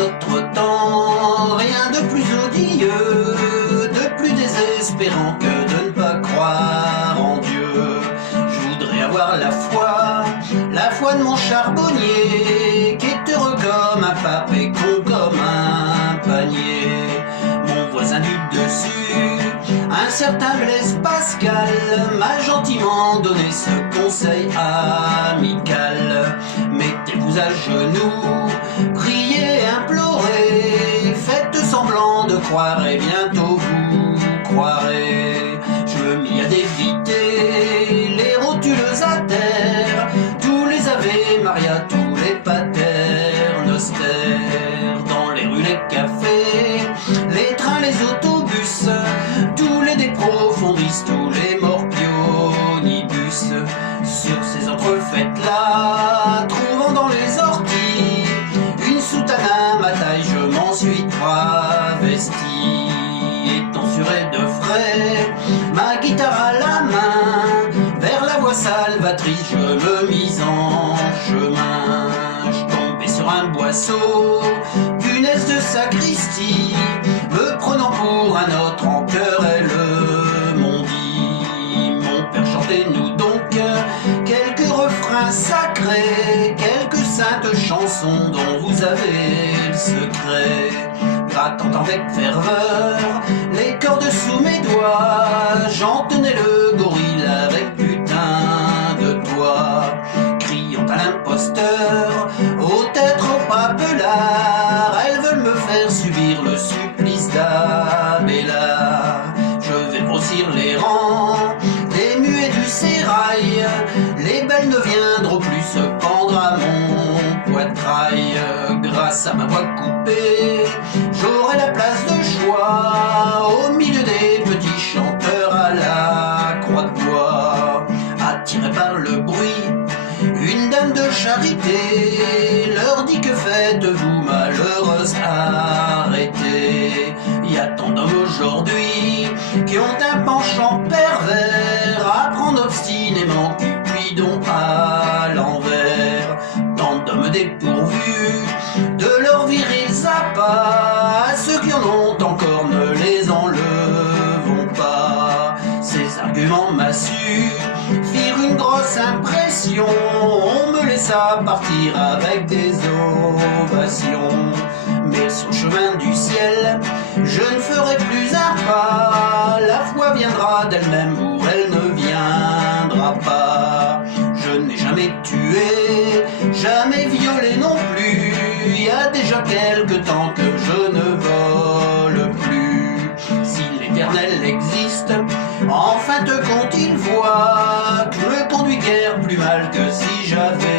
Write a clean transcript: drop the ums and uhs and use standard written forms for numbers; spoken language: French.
notre temps, rien de plus odieux, de plus désespérant que de ne pas croire en Dieu. Je voudrais avoir la foi de mon charbonnier, qui est heureux comme un pape et con comme un panier. Mon voisin du dessus, un certain Blaise Pascal, m'a gentiment donné ce conseil amical. Mettez-vous à genoux, priez, implorez, faites semblant de croire et bientôt vous croirez. Je me mis à d'éviter les rotules à terre, tous les Ave Maria, tous les pater noster, dans les rues, les cafés, les trains, les autobus, tous les déprofondistes, tous les morpionibus. Sur ces entrefaites-là, trouvant dans les orties une soutane à ma taille, je m'en suis travesti. Étant suré de frais, ma guitare à la main, vers la voie salvatrice je me mis en chemin. Je tombais sur un boisseau, punaise de sacristie, me prenant pour un autre en querelle m'ont dit. Mon père, chantez-nous donc quelques refrains sacrés, quelques saintes chansons dont vous avez le secret. Grattant avec ferveur les cordes sous mes doigts, j'en tenais le gorille avec putain de toi. Criant à l'imposteur, au têtes au papelard, elles veulent me faire subir le supplice d'Abélard. Je vais grossir les rangs des muets du sérail, les belles ne viendront plus se pendre à mon poitrail. Grâce à ma voix coupée, j'aurai la place de choix au milieu des petits chanteurs à la croix de bois. Attirée par le bruit, une dame de charité leur dit: que faites-vous, malheureuse, arrêtez. Y a tant d'hommes aujourd'hui qui ont un penchant pervers à prendre obstinément Cupidon à l'envers. Tant d'hommes dépourvus de leurs virils appâts, à ceux qui en ont encore ne les enlevons pas. Ces arguments massus firent une grosse impression, on me laissa partir avec des ovations. Mais sur le chemin du ciel, je ne ferai plus un pas, la foi viendra d'elle-même ou elle ne viendra pas. Je n'ai jamais tué, jamais violé non plus, il y a déjà quelque temps que je ne vole plus. Si l'Éternel existe, en fin de compte il voit que je me conduis guère plus mal que si j'avais